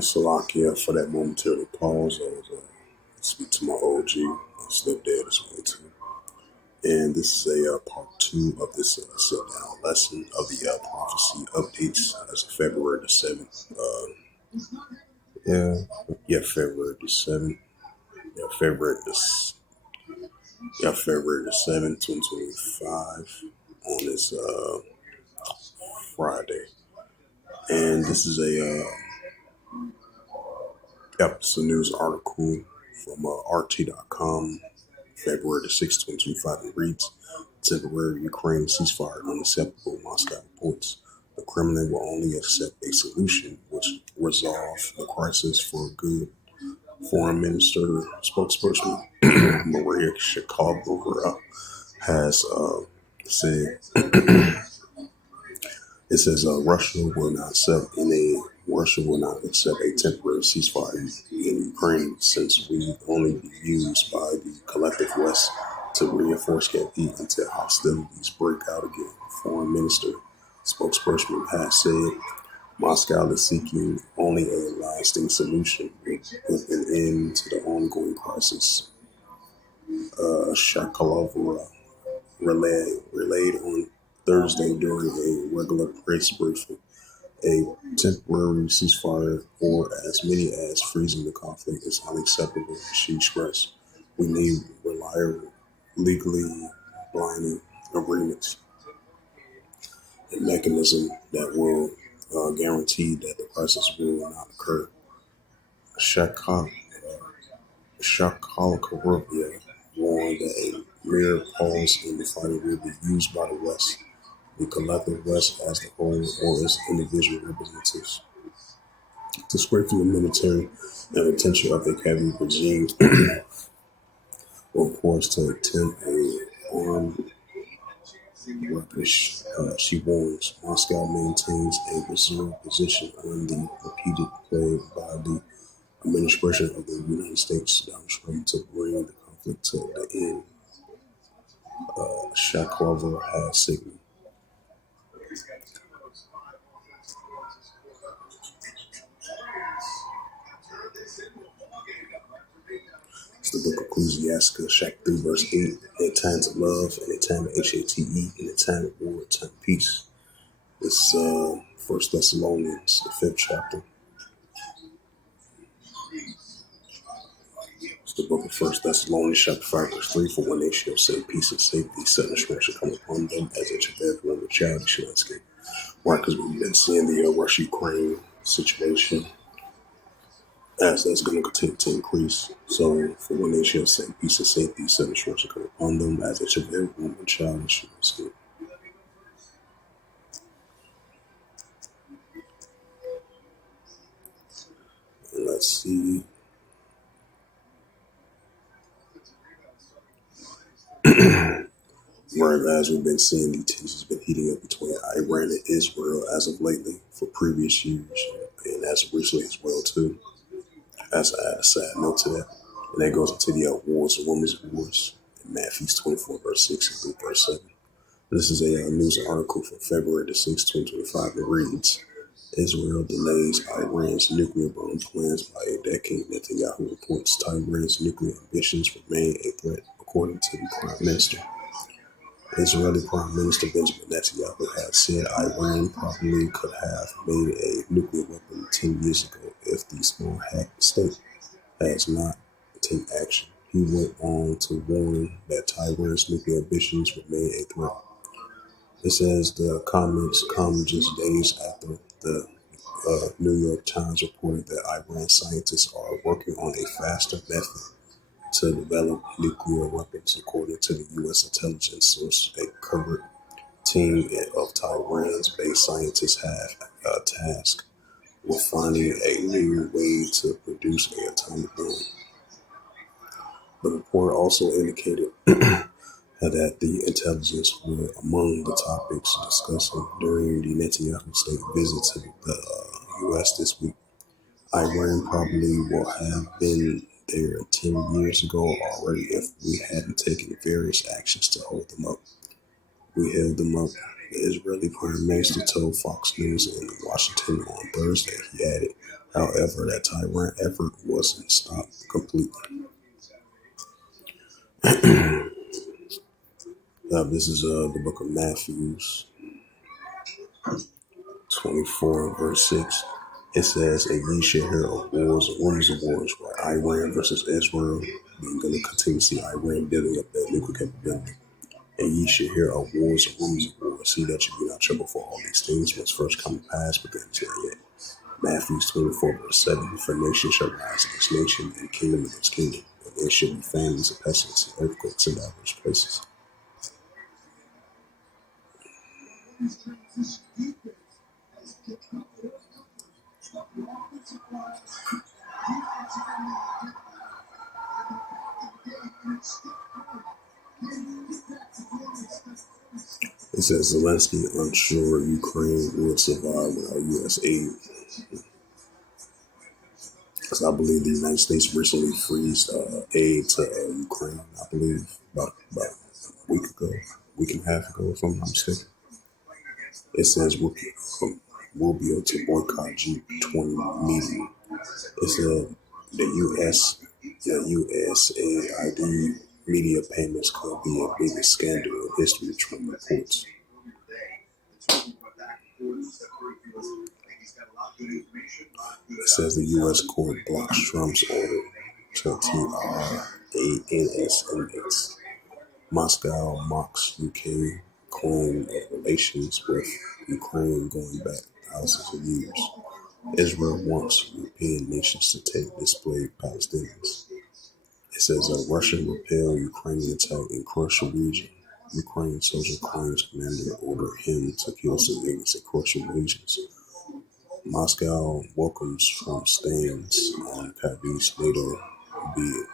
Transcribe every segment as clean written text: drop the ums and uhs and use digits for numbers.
Salakia for that momentary pause. I was speak to my OG, stepdad as well too. And this is a part two of this sit down lesson of the prophecy updates as of February the 7th. Yeah, yeah, February the 7th. Yeah, February the 7th, 2025 on this Friday. And this is it's a news article from RT.com, February the 6th, 2025. It reads, temporary Ukraine ceasefire unacceptable, Moscow reports. The Kremlin will only accept a solution which resolve the crisis for good. Foreign Minister spokesperson Maria Shakharova has said it says Russia will not accept a temporary ceasefire in Ukraine since we only be used by the collective West to reinforce Kyiv until hostilities break out again. Foreign Minister spokesperson has said Moscow is seeking only a lasting solution with an end to the ongoing crisis. Shakalova relayed on Thursday during a regular press briefing. A temporary ceasefire or as many as freezing the conflict is unacceptable, she stressed. We need reliable, legally binding agreements and mechanism that will guarantee that the crisis will not occur. Shaka Shakalkarovia warned that a mere pause in the fighting will be used by the West, the collective West as the whole, or its individual representatives, to strengthen the military and attention of the Kyiv regime, or of course to attempt a armed weapon. She warns Moscow maintains a reserve position on the repeated play by the administration of the United States Donald Trump to bring the conflict to the end. Shakarova has signaled. It's the book of Ecclesiastes, chapter 3, verse 8. In times of love, and in time of HATE, and in time of war, and time of peace. It's First Thessalonians, the 5th chapter. It's the book of First Thessalonians, chapter 5, verse 3. For when they shall say peace and safety, sudden strength shall come upon them as a travail from a child, they shall escape. Why? Because we've been seeing the Russia-Ukraine situation as that's going to continue to increase. So, for when they shall say peace and safety, sudden strength shall come upon them as a travail from a child, they shall escape. And let's see. Right, as we've been seeing, the tensions have been heating up between Iran and Israel as of lately for previous years, and as recently as well too. As I add a sad note to that, and that goes into the wars, the women's wars, in Matthew 24, verse 6 and through verse 7. This is a news article from February the 6th, 2025. It reads, Israel delays Iran's nuclear bomb plans by a decade. Netanyahu reports Tehran's nuclear ambitions remain a threat, according to the Prime Minister. Israeli Prime Minister Benjamin Netanyahu had said Iran probably could have made a nuclear weapon 10 years ago if the small hacked state has not taken action. He went on to warn that Tehran's nuclear ambitions remain a threat. It says the comments come just days after the New York Times reported that Iran scientists are working on a faster method to develop nuclear weapons, according to the U.S. intelligence source. A covert team of Tehran-based scientists have a task with finding a new way to produce an atomic bomb. The report also indicated that the intelligence were among the topics discussed during the Netanyahu state visit to the U.S. this week. Iran probably will have been there 10 years ago already if we hadn't taken various actions to hold them up. We held them up The Israeli Prime Minister told Fox News in Washington on Thursday. He added, however, that Tehran effort wasn't stopped completely. This is the book of Matthew 24, verse 6. It says, and ye shall hear of wars and rumors of wars, right? Iran versus Israel. We're going to continue to see Iran building up that nuclear capability. And ye shall hear of wars and rumors of wars. See that you be not troubled, for all these things must first come to pass, but then tell yet. Matthew 24, verse 7. For nation shall rise against nation, and kingdom against kingdom. And there shall be famines and pestilence and earthquakes in diverse places. It says Zelensky unsure Ukraine would survive without U.S. aid. Because I believe the United States recently freezed aid to Ukraine, I believe, about a week and a half ago, if I'm not mistaken. It says we'll be able to boycott G20 meeting. It said the USAID media payments could be a biggest scandal in history, Trump reports. It says the U.S. court blocks Trump's order to TRANS inmates. Moscow mocks UK claim of relations with Ukraine going back thousands of years. Israel wants European nations to take displaced Palestinians. It says Russian repel Ukrainian attack in crucial region. Ukraine soldier claims commander ordered him to kill civilians in crucial regions. Moscow welcomes Trump stance on Kyrgyz's NATO bid.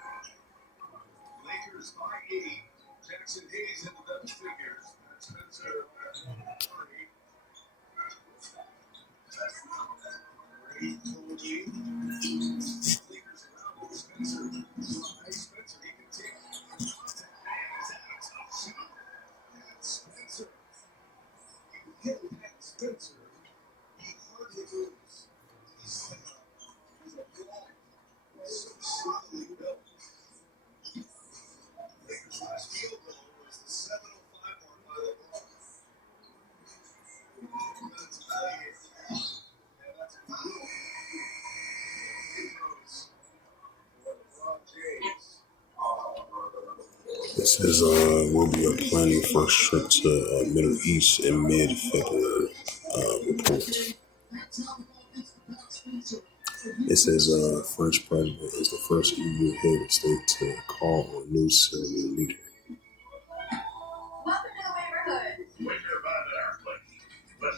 It says we'll be planning first trip to Middle East in mid-February. Report. It says French president is the first EU head of state to call on new Syrian leader. Welcome to the neighborhood. Wait there by there,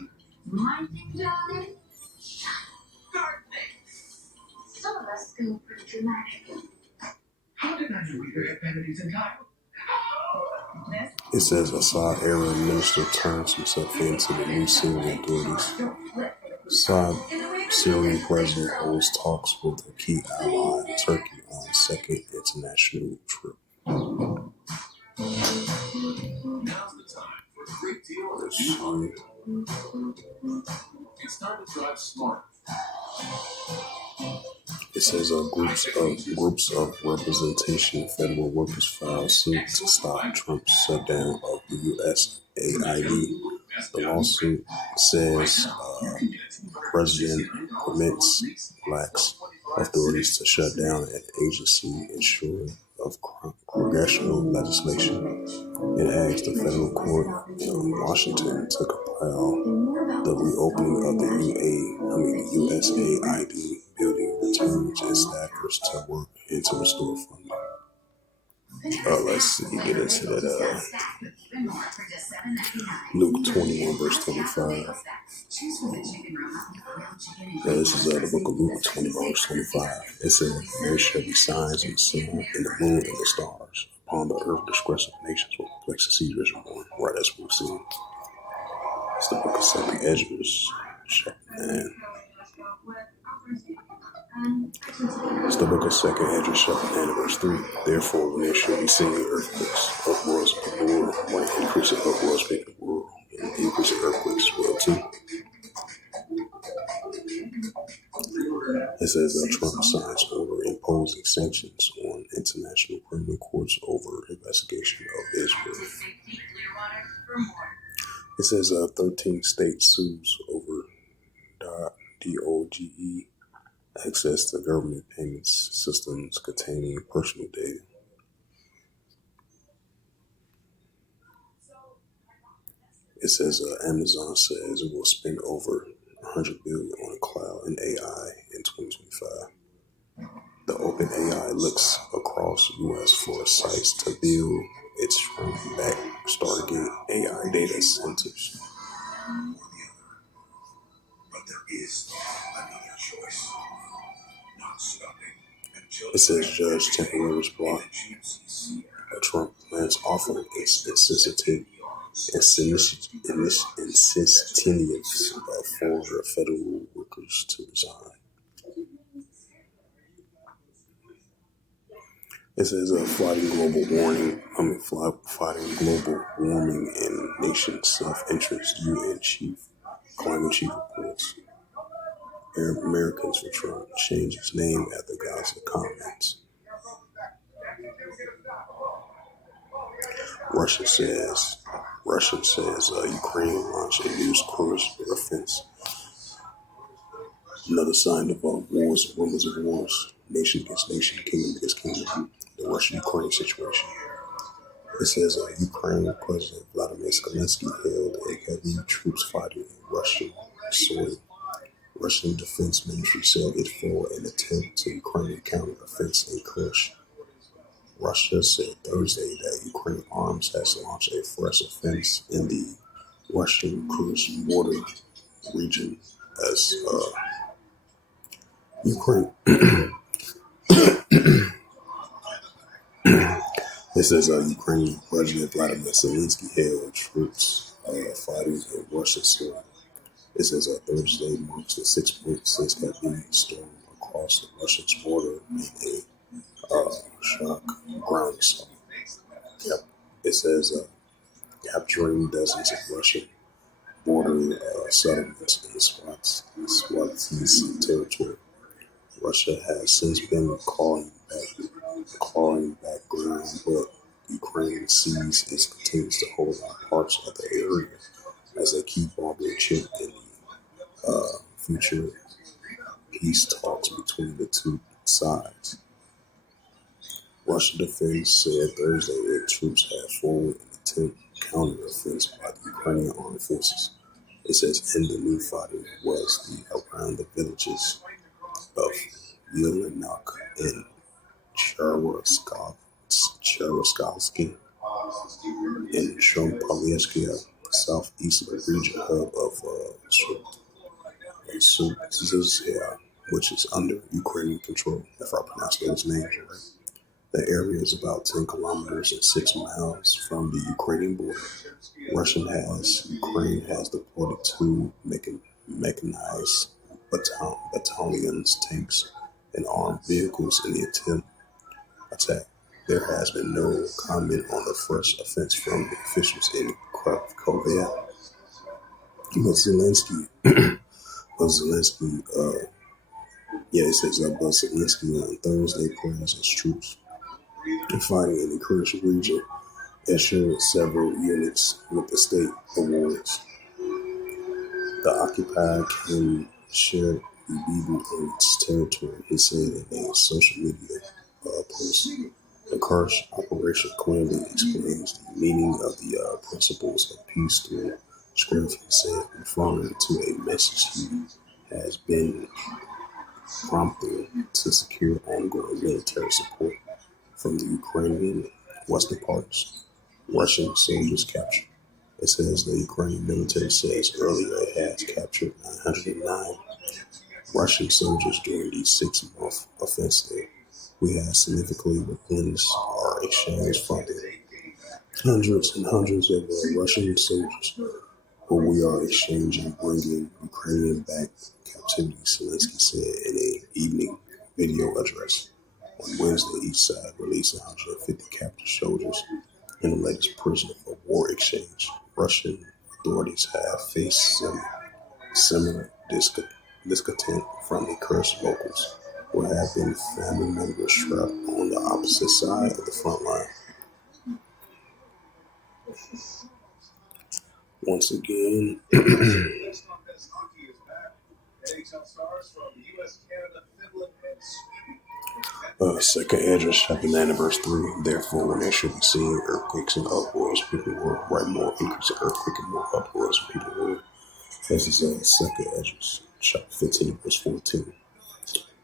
my thing, darling? Gardening. Some of us go pretty dramatic. How did I know you had vanities in time? It says Assad Arab minister turns himself into the new Syrian authorities. Assad Syrian president holds talks with a key ally, Turkey, on second international trip. Now's the time for a great deal It's time to drive smart. It says groups of representation federal workers file suit to stop Trump's shutdown of the USAID. The lawsuit says President permits blacks authorities to shut down an agency ensuring of congressional legislation. It asks the federal court in Washington to compel the reopening of the USAID building, returns its staffers to work and to restore funding. Let's see, get into that. Luke 21, verse 25. This is the book of Luke 21, verse 25. It says, there shall be signs in the sun, in the moon, and the stars. Upon the earth, disgrace of nations will perplex the sea risen born. Right, that's what we're seeing. It's the book of 2 Esdras, chapter 9. It's the book of 2 Esdras, chapter 9, verse 3. Therefore, when there shall be singing earthquakes, uproars of the world, when increasing uproars make the world, and equals earthquakes as well too. It says Trump signs order imposing sanctions on international criminal courts over investigation of Israel. It says 13 states sues over DOGE access to government payments systems containing personal data. It says Amazon says it will spend over $100 billion on cloud and AI in 2025. The OpenAI looks across U.S. for sites to build its Trump-backed Stargate AI data centers. But there is another choice. Not stopping until It says Judge temporary block Trump plans offer insensitive incentives for federal workers to resign. It says fighting global warming and nation self-interest. UN climate chief reports. Americans for Trump changes name after Gaza comments. Russia says Ukraine launched a news cruise offense. Another sign of wars, rumors of wars, nation against nation, kingdom against kingdom, the Russia-Ukraine situation. It says Ukraine President Vladimir Zelensky held a heavy troops fighting in Russian soil. Russian Defense Ministry said it fought an attempt to Ukrainian counter-offensive in Kursk. Russia said Thursday that Ukraine Arms has launched a fresh offense in the Russian Kursk border region as Ukraine. It says Ukrainian President Vladimir Zelensky held troops fighting in Russian soil. It says Thursday marks the 6-month since Kyiv stormed across the Russian border in a shock ground assault. Yep. It says capturing dozens of Russian border settlements in Swazi's territory. Russia has since been clawing back ground, but Ukraine sees it continues to hold out parts of the area as a key bargaining chip in the future peace talks between the two sides. Russian defense said Thursday that troops had forward an attempt counter-offensive by the Ukrainian armed forces. It says in the new fighting was around the villages of Yelenok and Cheroskovsky in Shompoleskia, southeast of the region hub of Suzia, which is under Ukrainian control, if I pronounce those names right. The area is about 10 kilometers and 6 miles from the Ukrainian border. Ukraine has deployed 2 mechanized battalions, tanks, and armed vehicles in the attack. There has been no comment on the fresh offense from the officials in Kharkiv. But Zelensky, Zelensky on Thursday praised his troops fighting in the Kursk region and shared several units with the state awards. The occupied can share the beaten on its territory, he said in a social media post. The Kursk operation clearly explains the meaning of the principles of peace through strength, he said, referring to a message he has been prompting to secure ongoing military support from the Ukrainian western parts. Russian soldiers captured. It says the Ukrainian military says earlier it has captured 909 Russian soldiers during the 6-month offensive. We have significantly replenished our exchange funding. Hundreds and hundreds of Russian soldiers who we are exchanging, bringing Ukrainian back captivity, Zelensky said in an evening video address. On Wednesday, each side released 150 captured soldiers in the latest prisoner of war exchange. Russian authorities have faced similar discontent from encouraged locals who have been family members trapped on the opposite side of the front line. Once again, second address happened in verse 3. Therefore, when they should be seeing earthquakes and uproars, people will write more increase in earthquake and more uproars, people will. This is second address, chapter 15, verse 14.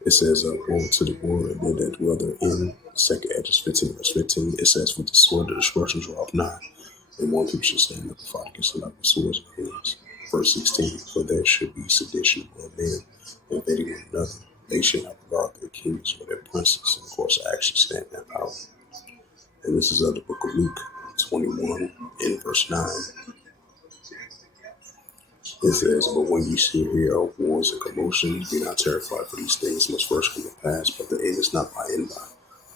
It says, woe to the world and they that dwell therein. Second address 15, verse 15. It says, for the sword of destruction draweth nigh, and one people shall stand up and fight against another with swords and hands. Verse 16, for there should be sedition among men, invading one another. They shall not regard their kings or their princes, and of course actually stand in power. And this is of the book of Luke 21 in verse 9. It says, but when you see here of wars and commotion, be not terrified, for these things must first come to pass, but the end is not by and by.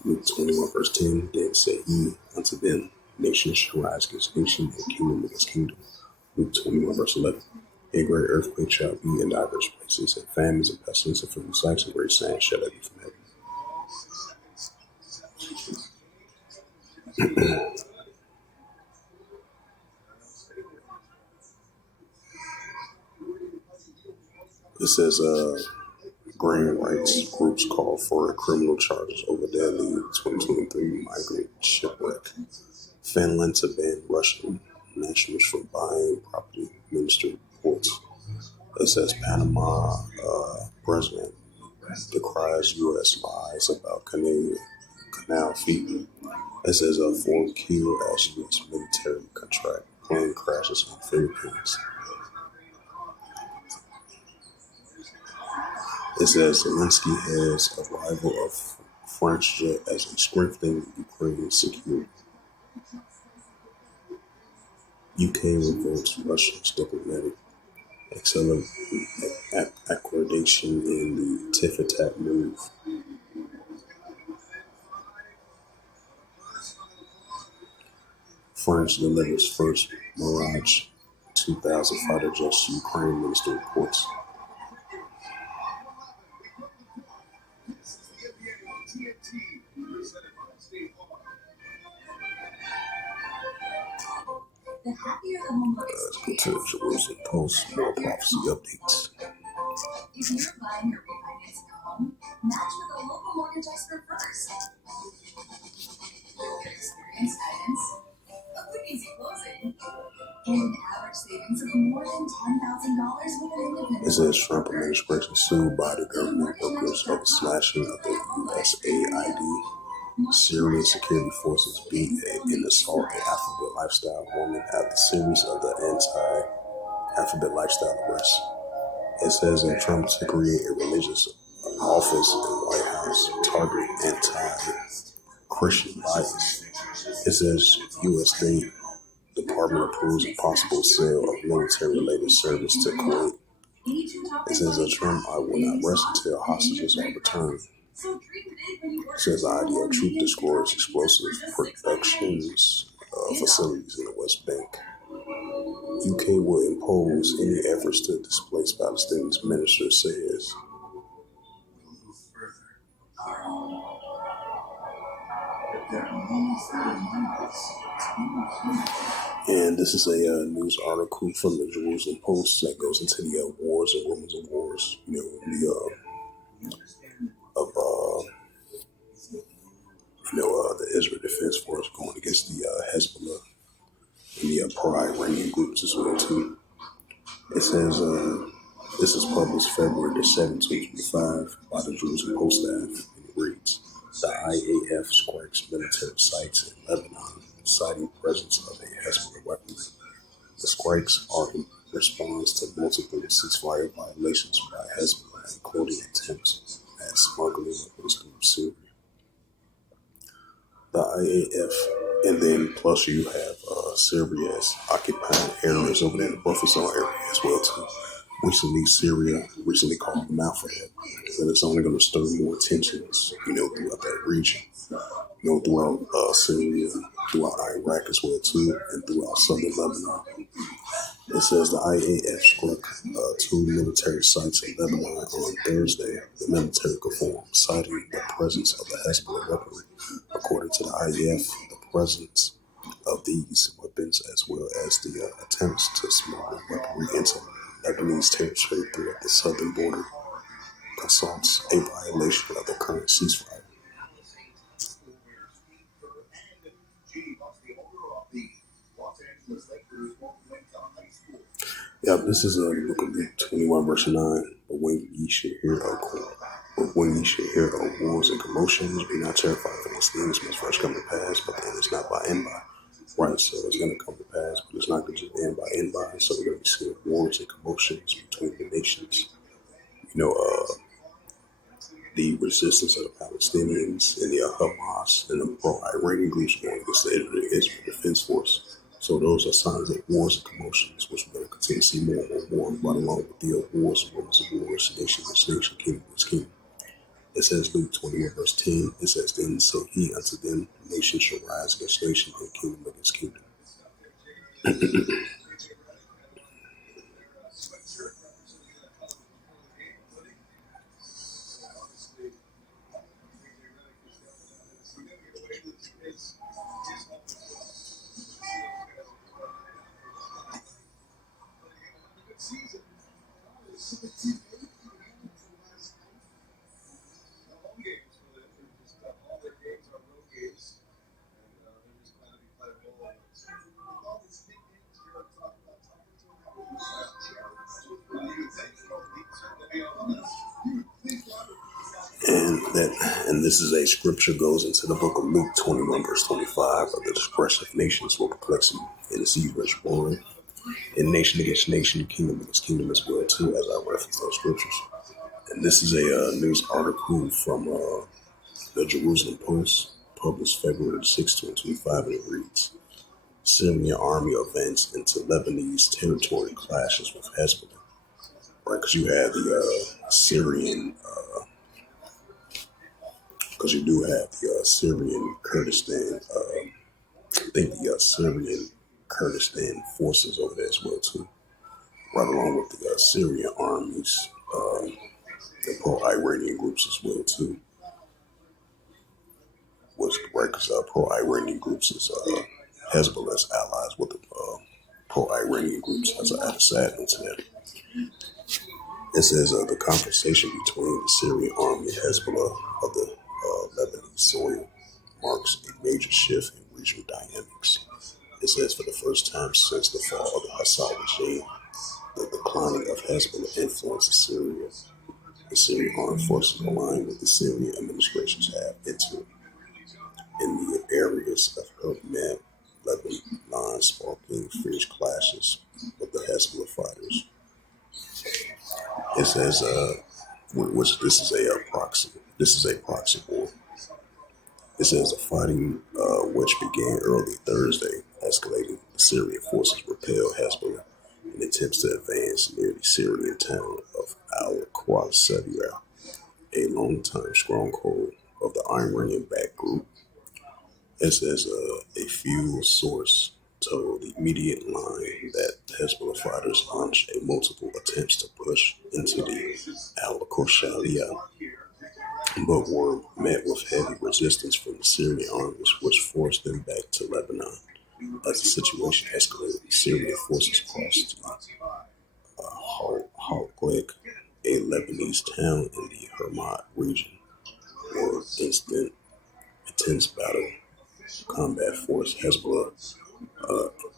Luke 21 verse 10, then said he unto them, nation shall rise against nation, and kingdom against kingdom. Luke 21 verse 11, a great earthquake shall be in diverse places, and famines and pestilence and filthy sights and great signs shall there be from heaven. It says, grain rights groups call for criminal charges over deadly 2023 migrant shipwreck. Finland to ban Russian nationals from buying property, ministry reports. It says Panama president decries U.S. lies about canal fee. It says 4 killed as U.S. military contract plane crashes on Philippines. It says Zelensky has arrival of French jet as a strengthening Ukrainian security. UK revokes Russia's diplomatic accreditation in the Tit for Tat move. France delivers first Mirage 2000 fighter jets to Ukraine, minister reports. Let's go to the Jerusalem Post, more prophecy updates. If you're buying or refinancing a home, match with a local mortgage expert first. You'll get experienced guidance, a quick easy closing, and an average savings of more than $10,000 with an independent. It says Trump administration sued by the government workers over slashing of the USAID. Syrian security forces beat and assault an Alphabet Lifestyle woman after series of the anti-Alphabet Lifestyle arrests. It says that Trump to create a religious office in the White House target anti-Christian bias. It says U.S. State Department approves a possible sale of military-related service to Kuwait. It says that Trump, I will not rest until hostages are returned. It says the idea of troop destroys explosive productions facilities in the West Bank. UK will impose any efforts to displace Palestinians, minister says. And this is a news article from the Jerusalem Post that goes into the wars and rumors of wars, the Israel Defense Force going against the Hezbollah and the pro-Iranian groups as well too. It says this is published February the 7th, 2025 by the Jerusalem Post staff, and it reads, the IAF strikes military sites in Lebanon, citing presence of a Hezbollah weaponry. The strikes are in response to multiple ceasefire violations by Hezbollah, including attempts at smuggling weapons through Syria. The IAF, and then plus you have Syria's occupying areas over there in the buffer zone area as well too. Recently, Syria recently called them out for that. And it's only going to stir more tensions, throughout that region, throughout Syria, throughout Iraq as well too, and throughout southern Lebanon. It says the IAF struck two military sites in Lebanon on Thursday. The military confirmed, citing the presence of the Hezbollah weaponry. According to the IAF, the presence of these weapons, as well as the attempts to smuggle weaponry into Lebanese territory throughout the southern border, constitutes a violation of the current ceasefire. Yeah, this is the book of Luke 21, verse 9. But when ye should hear of wars and commotions, be not terrified, for these things must first come to pass, but then it's not by and by. Right, so it's going to come to pass, but it's not going to just end by and by. So we're going to be seeing wars and commotions between the nations. The resistance of the Palestinians and the Hamas and the pro-Iranian groups going against the Israel Defense Force. So those are signs of wars and commotions, which we're going to continue to see more and more, right along with the wars, rumors of wars, nation against nation, kingdom against kingdom. It says Luke 21, verse 10, it says, Then said he unto them, Nation shall rise against nation, and kingdom against kingdom. And this is a scripture goes into the book of Luke 21, verse 25, of the dispersion of nations will perplex you, and the seed which born, and nation against nation, kingdom against kingdom as well too, as I reference those scriptures. And this is a news article from the Jerusalem Post, published February 6, 2025, and it reads, Syrian army advanced into Lebanese territory, clashes with Hezbollah. Right, because you have the Syrian, because you do have the Syrian Kurdistan, I think the Syrian Kurdistan forces over there as well too, right along with the Syrian armies, the pro-Iranian groups as well too. Was right because pro-Iranian groups is Hezbollah's allies with the pro-Iranian groups. As I add a sad note to that. It says the conversation between the Syrian army and Hezbollah of the Lebanese soil marks a major shift in regional dynamics. It says for the first time since the fall of the Assad regime, the declining of Hezbollah influence in Syria. The Syrian armed forces aligned with the Syrian administrations have entered in the areas of Hurman, Lebanon, sparking fierce clashes with the Hezbollah fighters. It says, which this is a proxy. This is a proxy war. It says the fighting, which began early Thursday, escalating. The Syrian forces repelled Hezbollah in attempts to advance near the Syrian town of al-Qasiriyah, a longtime stronghold of the Iranian-backed group. It says a fuel source told the immediate line that Hezbollah fighters launched a multiple attempts to push into the al-Qasiriyah, but were met with heavy resistance from the Syrian armies, which forced them back to Lebanon. As the situation escalated, Syrian forces crossed the Halqek, a Lebanese town in the Hurmat region, for intense battle. Combat forced Hezbollah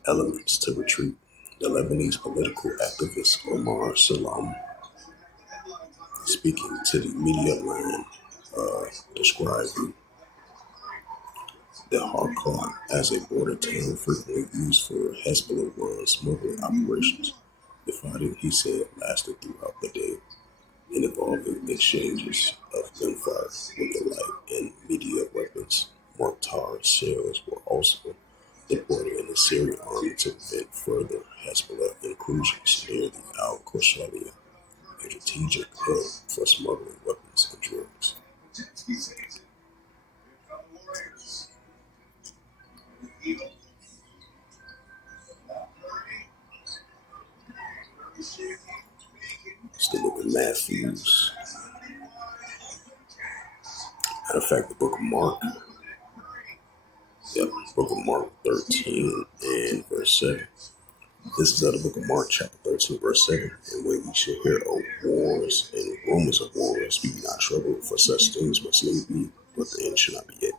elements to retreat. The Lebanese political activist Omar Salam, speaking to the media line, described the Harkot as a border town frequently used for Hezbollah-run smuggling operations. The fighting, he said, lasted throughout the day and involving exchanges of gunfire with the light and media weapons. Mortar shells were also deploying an Assyrian army to prevent further Hezbollah incursions near the Al-Qusayliya, a strategic hub for smuggling weapons and drugs. It's the book of Matthews. Matter of fact, the book of Mark. Yep, book of Mark 13 and verse 7. This is the book of Mark, chapter 13, verse 7. And when ye shall hear of wars and rumors of wars, be not troubled, for such things must need be, but the end shall not be yet.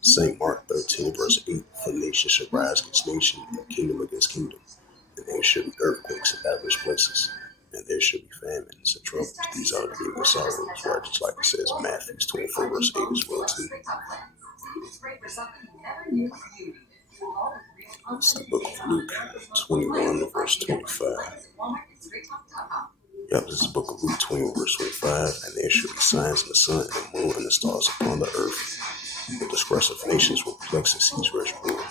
St. Mark 13, verse 8. For nation shall rise against nation, and kingdom against kingdom. And there shall be earthquakes in diverse places, and there shall be famines and troubles. These are the beginning of sorrows, right? Just like it says in Matthew 24, verse 8 as well, too. It's the book of Luke 21, verse 25. Yep, this is the book of Luke 21, verse 25. And there shall be signs in the sun and the moon and the stars upon the earth. The distress of nations will perplex and seize rich rule.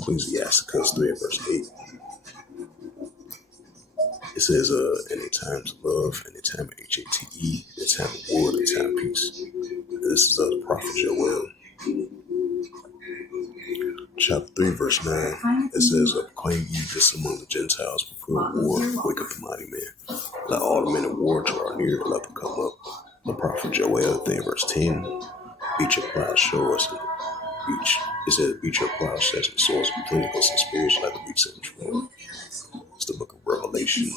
Ecclesiasticus 3, verse 8. It says, in a time of love, in a time of HATE, in a time of war, in a time of peace. This is the prophet Joel. Chapter 3, verse 9, it says, proclaim ye this among the Gentiles, prepare war, wake up the mighty man. Let all the men of war draw near, let them come up. The prophet Joel 3, verse 10, beat your plow, show us, beach. It says, beat your plow, sets and swords, be clinical, and spirits like the beats of the throne. It's the book of Revelation.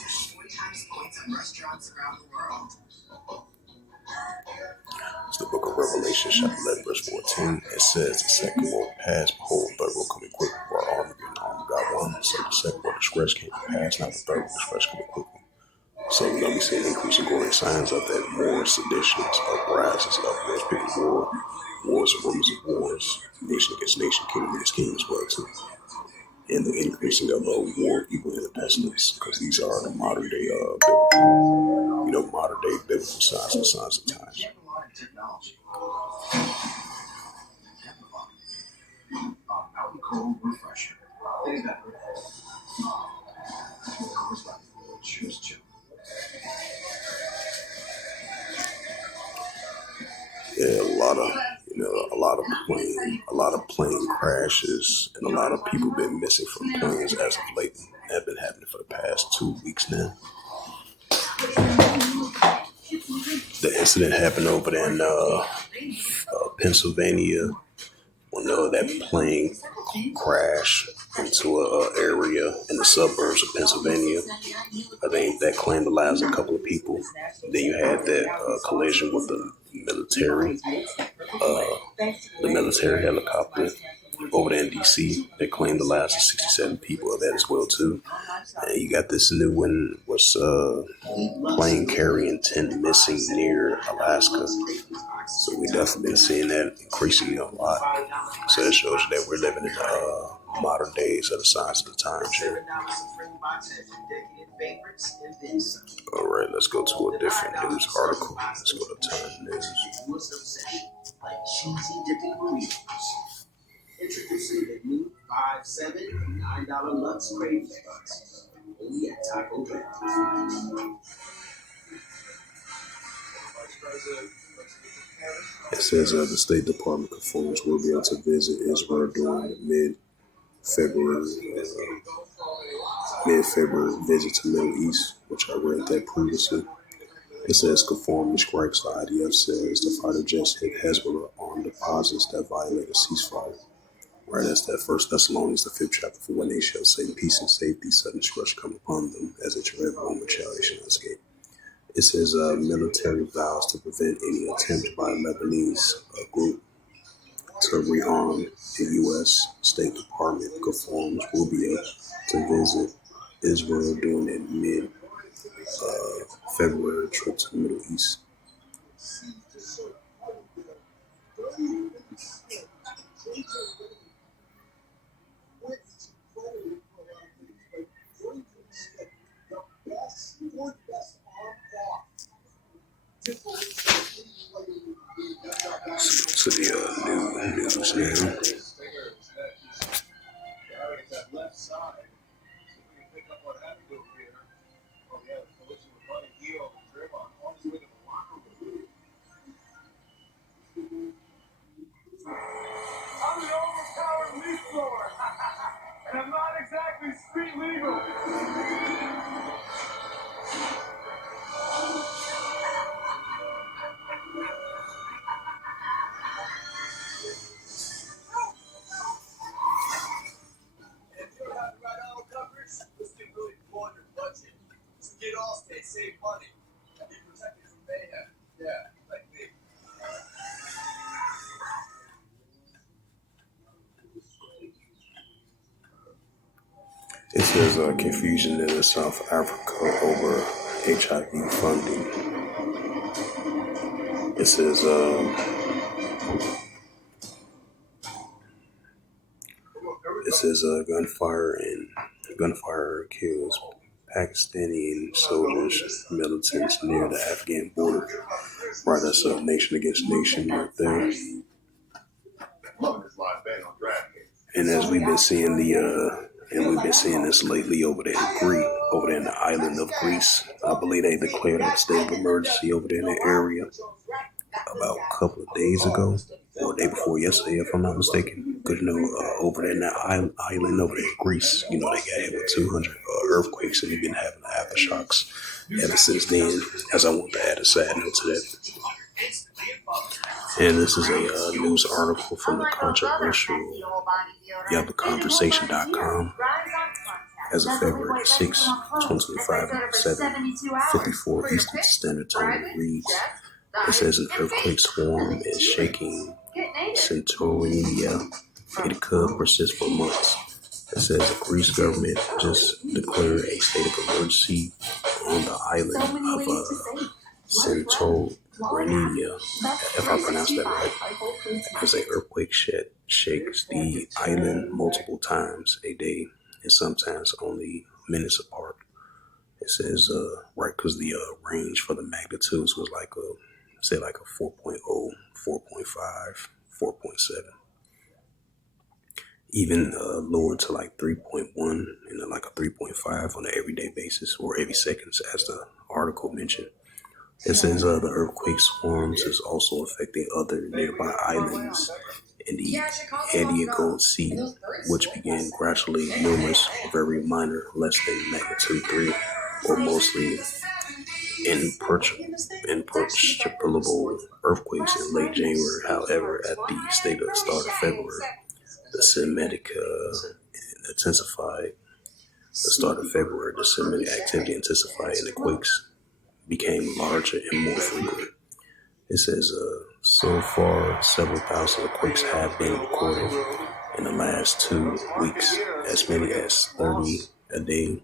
It's the book of Revelation, chapter 11, verse 14. It says, the second will pass, behold, the third will come quick, for our army and arm got one. So the second will distress came to pass, not the third will distress coming quickly. So we're going to be seeing increase in growing signs of that, more seditions, uprisings, uproars, picking war, wars and rumors of wars, nation against nation, kingdom against kingdom as well, too. And the increasing of war, evil, and pestilence, because these are the modern day biblical, modern day biblical signs and signs of times. Yeah, a lot of plane crashes, and a lot of people been missing from planes as of late. Have been happening for the past 2 weeks now. The incident happened over there in Pennsylvania when that plane crashed into an area in the suburbs of Pennsylvania. I think that claimed the lives of a couple of people. Then you had that collision with the military helicopter over there in DC that claimed the lives of 67 people of that as well too. And you got this new one was plane carrying 10 missing near Alaska. So we definitely been seeing that increasing a lot. So it shows you that we're living in modern days of the signs of the times here. All right, let's go to a different news article. Let's go to Time News. Introducing the new $5, $7, and $9 Lux Crave Flavors. Only at Taco Bell. It says the State Department confirms we'll be able to visit Israel during mid-February visit to Middle East, which I read that previously. It says conforming strikes. The IDF says the fighter jets hit Hezbollah armed deposits that violate a ceasefire. Right, that's that 1 Thessalonians, the 5th chapter. For when they shall say peace and safety, sudden destruction come upon them, as a terrific woman shall they shall not escape. It says military vows to prevent any attempt by a Lebanese group to rearm the U.S. State Department conforms will be able to visit Israel during that mid-February trip to the Middle East. So the new news now. at Allstate, save money. And be protected from mayhem. Yeah, like me. It says confusion in South Africa over HIV funding. It says gunfire kills Pakistani soldiers, militants near the Afghan border. Right, that's nation against nation right there. And as we've been seeing we've been seeing this lately over there in Greece, over there in the island of Greece. I believe they declared a state of emergency over there in the area about a couple of days ago, or the day before yesterday, if I'm not mistaken. Because over there in that island over there in Greece, they got hit with 200 earthquakes, and they've been having aftershocks ever since then. As I want to add a sad note to that. And this is a news article from the controversial YabaConversation.com as of February 6, 2025, 7:54 Eastern Standard Time. It reads, it says an earthquake swarm is shaking Santorini. It could persist for months. It says the Greece government just declared a state of emergency on the island of Santorini, if I pronounced that right, as an earthquake shakes the island multiple times a day and sometimes only minutes apart. It says, right, because the range for the magnitudes was like a 4.0, 4.5, 4.7. Even lower to like 3.1 and then like a 3.5 on an everyday basis or every seconds, as the article mentioned. It says the earthquake swarms is also affecting other nearby islands in the Adriatic Sea, which began gradually numerous very minor, less than magnitude 3, or mostly imperceptible earthquakes in late January. However, at the start of February, the seismic intensified. The start of February, the seismic activity intensified and the quakes became larger and more frequent. It says, so far, several thousand quakes have been recorded in the last 2 weeks, as many as 30 a day,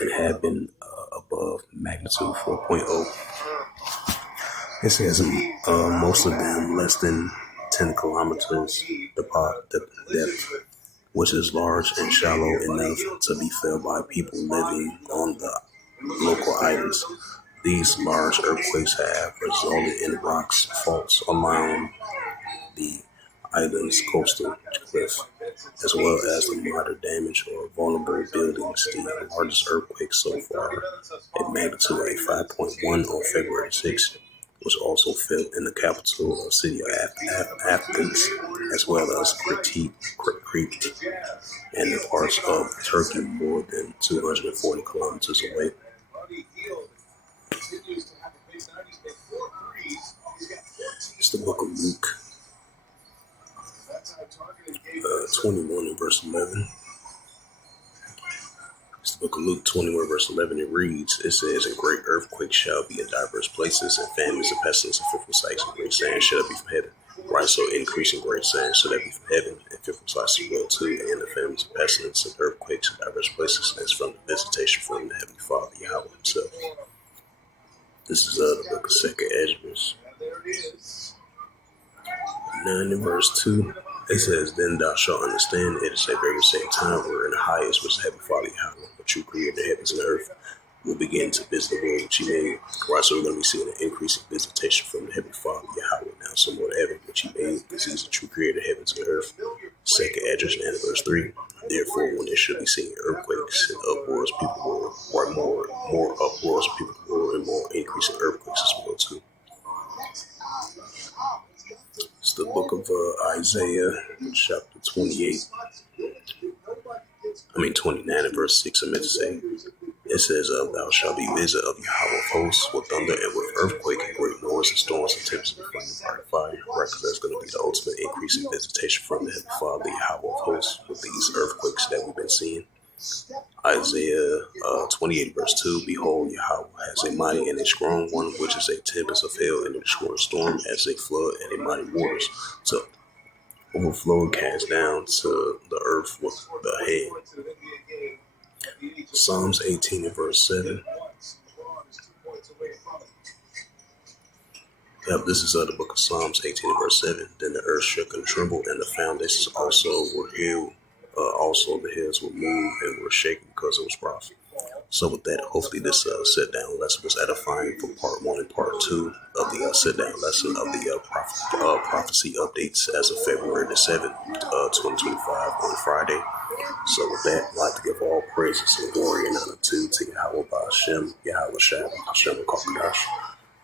and have been above magnitude 4.0. It says most of them less than 10 kilometers depth, which is large and shallow enough to be felt by people living on the local islands. These large earthquakes have resulted in rocks faults along the island's coastal cliff, as well as the moderate damage or vulnerable buildings. The largest earthquake so far, a magnitude of 5.1 on February 6th, was also felt in the capital city of Athens, as well as Crete, and the parts of Turkey more than 240 kilometers away. It's the book of Luke 21 and verse 11. It's the book of Luke 21 verse 11. It reads, it says, "And great earthquakes shall be in diverse places, and famines and pestilence and fearful sights and great signs shall be from heaven." Right, so increasing great signs shall be from heaven, and fearful sights as well too, and the famines and pestilence and earthquakes in diverse places, and it's from the visitation from the Heavenly Father, Yahweh himself. This is the book of 2nd Esdras 9 and verse 2. It says, "Then thou shalt understand it is a very same time wherein the highest, which is Heavenly Father Yahweh, but you created the heavens and the earth, will begin to visit the world which he made." Right, so we're going to be seeing an increasing visitation from the Heavenly Father Yahweh now, somewhat heaven which he made, because he's the true creator of heavens and earth. 2nd Esdras 9 and verse 3. "Therefore, when there should be seen earthquakes and uproars, people will, or more uproars, people will, and more increasing earthquakes as well too." It's the book of Isaiah, chapter 29 and verse 6, I meant to say. It says, "Thou shalt be visited of Yahweh of hosts with thunder and with earthquake and great noise and storms and tempests and flaming fire. Right, because that's going to be the ultimate increase in visitation from the Heavenly Father Yahweh of hosts with these earthquakes that we've been seeing. Isaiah 28 verse 2, behold, Yahweh has a mighty and a strong one, which is a tempest of hell and a destroying storm, as a flood and a mighty waters, to overflow and cast down to the earth with the head. Psalms 18 and verse 7. Yep, this is the book of Psalms 18 and verse 7. Then the earth shook and trembled, and the foundations also were healed. Also the hills were moved and were shaken because it was rough. So with that, hopefully this sit down lesson was edifying for part 1 and part 2 of the sit down lesson of the prophecy updates as of February the 7th, 2025 on Friday. So with that, I'd like to give all praises and glory and honor to Yahweh Hashem, Yahweh Shah, Hashem Kakadash,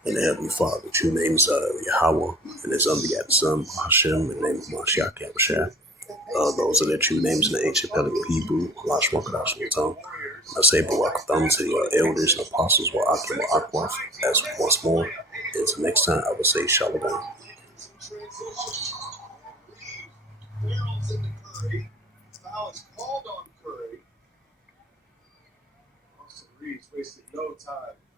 and the Heavenly Father. The true name is Yahweh, and his unbegotten Son, Hashem, in the name of Mashiach Yahushua. Those are their true names in the ancient Pelican Hebrew, Lashma Kadash tongue. I say Barak to the elders and apostles, Wa'akim Wa'akwaf, as once more. Until next time, I will say Shalom. Austin Reeves wasted no time.